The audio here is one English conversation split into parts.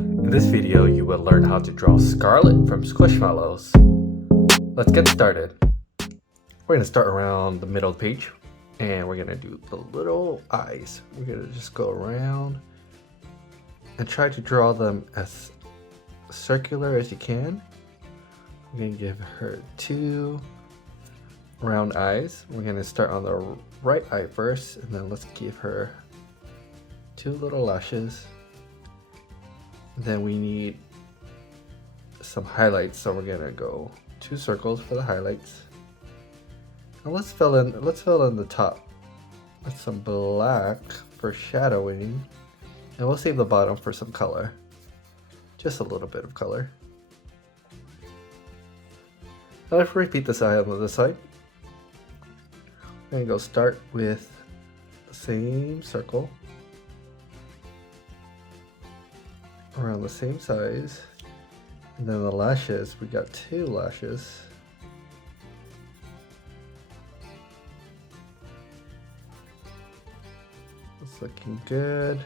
In this video, you will learn how to draw Scarlet from Squishmallows. Let's get started. We're going to start around the middle of the page, and we're going to do the little eyes. We're going to just go around and try to draw them as circular as you can. We're going to give her 2 round eyes. We're going to start on the right eye first, and then let's give her 2 little lashes. Then we need some highlights, so we're gonna go 2 circles for the highlights. And let's fill in the top with some black for shadowing, and we'll save the bottom for some color, just a little bit of color. Now let's repeat this eye on the other side. We're gonna go start with the same circle around the same size, and then the lashes, we got 2 lashes. It's looking good.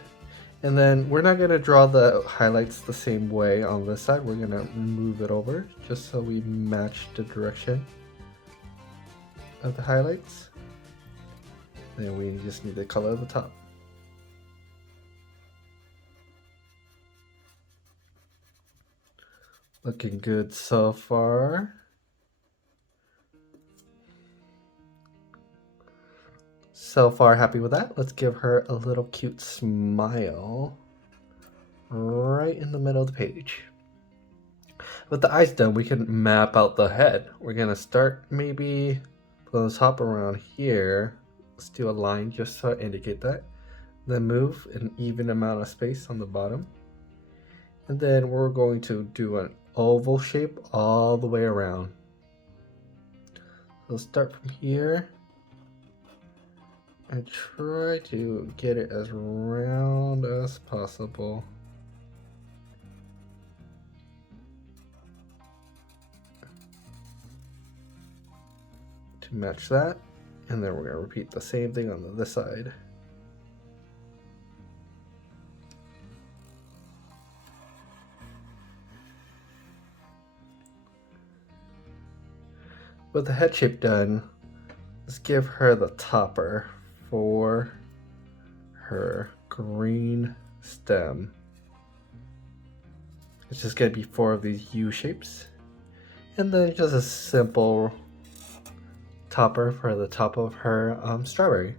And then we're not going to draw the highlights the same way on this side. We're going to move it over just so we match the direction of the highlights. Then we just need the color of the top. Looking good so far. So far, happy with that. Let's give her a little cute smile right in the middle of the page. With the eyes done, we can map out the head. We're gonna start maybe from the top around here. Let's do a line just to indicate that. Then move an even amount of space on the bottom. And then we're going to do an oval shape all the way around. So start from here and try to get it as round as possible. To match that, and then we're going to repeat the same thing on the other side. With the head shape done, let's give her the topper for her green stem. It's just going to be 4 of these U shapes. And then just a simple topper for the top of her strawberry.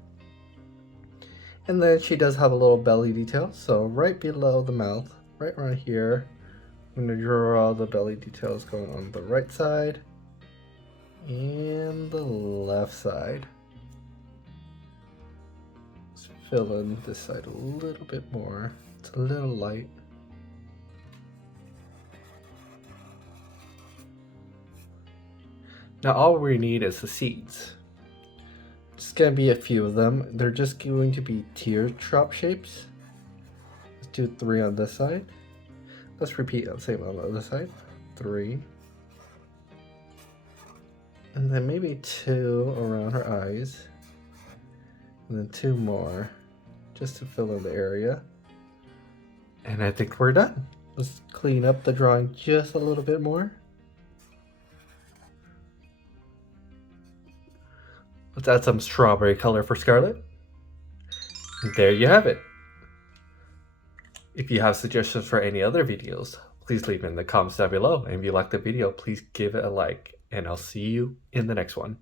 And then she does have a little belly detail. So right below the mouth, right around here, I'm going to draw the belly details going on the right side and the left side. Let's fill in this side a little bit more. It's a little light. Now all we need is the seeds. It's gonna be a few of them. They're just going to be teardrop shapes. Let's do 3 on this side. Let's repeat the same on the other side. 3. And then maybe 2 around her eyes. And then 2 more just to fill in the area. And I think we're done. Let's clean up the drawing just a little bit more. Let's add some strawberry color for Scarlet. And there you have it. If you have suggestions for any other videos, please leave them in the comments down below. And if you like the video, please give it a like. And I'll see you in the next one.